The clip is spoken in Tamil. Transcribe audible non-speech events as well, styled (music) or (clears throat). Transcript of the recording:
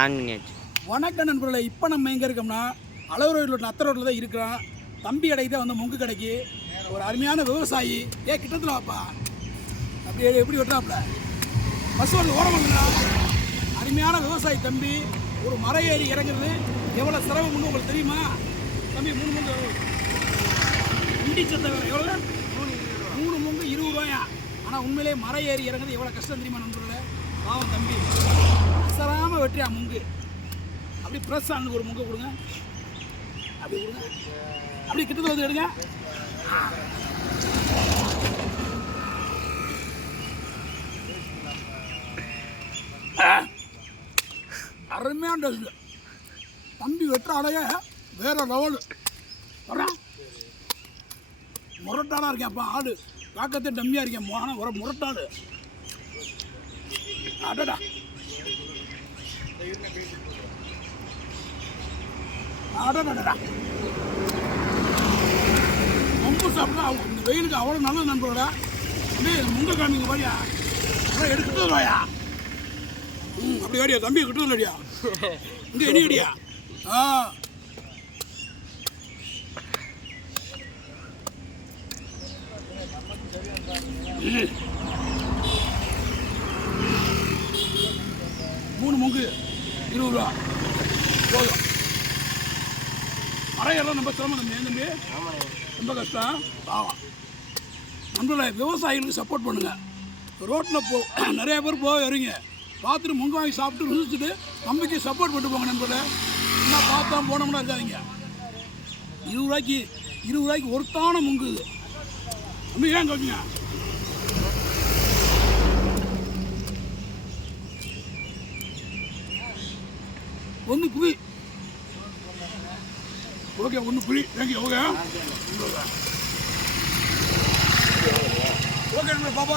ஆன் பண்ணியாச்சு வணக்கம் நண்பர்களே இப்போ நம்ம எங்கே இருக்கோம்னா அளவு ரோட்டில் நத்த ரோட்டில் தான் இருக்கிறோம். தம்பி கடைக்கு தான் வந்து முங்கு கடைக்கு. ஒரு அருமையான விவசாயி. ஏ கிட்டத்தில் வாப்பா. அப்படி எப்படி வெட்டுறாப்புல? பஸ் வந்து ஓட பண்ணுறா அருமையான விவசாயி தம்பி. ஒரு மர ஏறி இறங்குறது எவ்வளோ சிரமம்னு உங்களுக்கு தெரியுமா? தம்பி மூணு மூணு வண்டி எவ்வளோ மூணு முங்கு இருபது ரூபாயா? ஆனால் உண்மையிலே மர ஏறி இறங்குறது எவ்வளோ கஷ்டம் தெரியுமா நண்பர்களே? பாவம் தம்பி. அசராமல் வெட்டியா முங்கு. அப்படி ப்ரெஸ் ஆனது ஒரு முங்கு கொடுங்க. அப்படி கொடுங்க. அப்படி கிட்டத்தில் வந்து எடுங்க. அருமையான தம்பி வெட்டுற வேற லெவலு வரேன் முரட்டாளாக இருக்கேன் அப்பா ஆடு. பார்க்கத்தே டம்மியாக இருக்கேன். ஆனால் ஒரு முரட்டாடு அடடா. ரொம்ப சாப்பிட்டா அவங்க இந்த வெயிலுக்கு அவ்வளோ நல்ல நண்பரோட அப்படியே முங்க காமிங்க பாரியா அதான் எடுத்துட்டு வாயா ம் அப்படி வாடியா தம்பி கிட்டது இல்லடியா இங்கே எடி அடியா ஆ மூணு முங்கு இருபது ரூபா. போதும் மரையெல்லாம் ரொம்ப சிரமம் தம்பி. தம்பி? ரொம்ப கஷ்டம். பாவம் நண்பர்களே விவசாயிகளுக்கு சப்போர்ட் பண்ணுங்க. ரோட்டில் போ (clears throat) நிறைய பேர் போக வரீங்க பார்த்துட்டு முங்க வாங்கி சாப்பிட்டு ருசிச்சுட்டு தம்பிக்கு சப்போர்ட் பண்ணிட்டு போங்க நண்பர்களே. என்ன பார்த்தா போனோம்னா இருக்காதீங்க. இருபது ரூபாய்க்கு இருபது ரூபாய்க்கு ஒருத்தான முங்கு தம்பி ஏன் கேட்குங்க ஒன்று புளி ஓகே ஒன்று புளி தேங்க்யூ ஓகே ஓகே பாப்பா